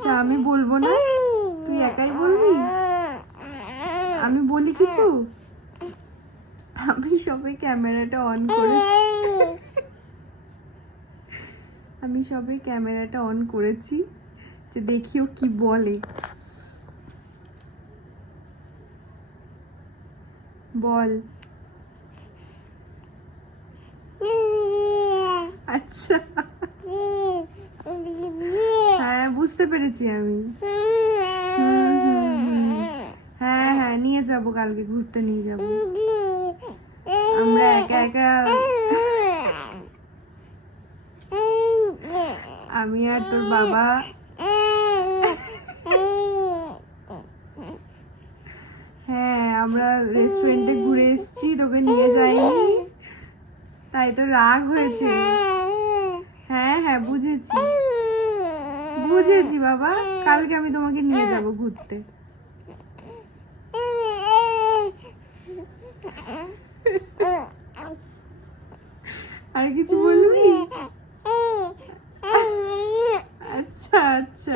আচ্ছা আমি বলবো না, তুই একাই বলবি? আমি বলি কিছু? আমি সবে ক্যামেরাটা অন করেছি, আমি সবে ক্যামেরাটা অন করেছি যে দেখিও কি বলে। বল। আচ্ছা হ্যাঁ বুঝতে পেরেছি আমি। হ্যাঁ হ্যাঁ নিয়ে যাব, কালকে ঘুরতে নিয়ে যাব। আমরা একা একা, আমি আর তোর বাবা হ্যাঁ আমরা রেস্টুরেন্টে ঘুরে এসেছি, তোকে নিয়ে যাইনি তাই তো রাগ হয়েছে। হ্যাঁ হ্যাঁ বুঝেছি বুঝেছি বাবা, কালকে আমি তোমাকে নিয়ে যাব ঘুরতে। আর কিছু বলবি? আচ্ছা আচ্ছা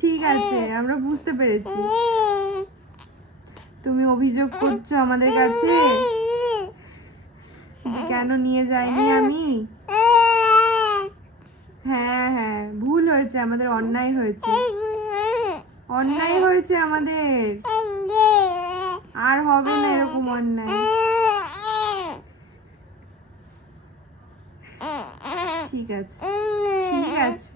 ঠিক আছে, আমরা বুঝতে পেরেছি। তুমি অভিযোগ করছো আমাদের কাছে যে কেন নিয়ে যাইনি আমি। হ্যাঁ হ্যাঁ ভুল হয়েছে আমাদের, অন্যায় হয়েছে, অন্যায় হয়েছে আমাদের, আর হবে না এরকম অন্যায়। ঠিক আছে ঠিক আছে।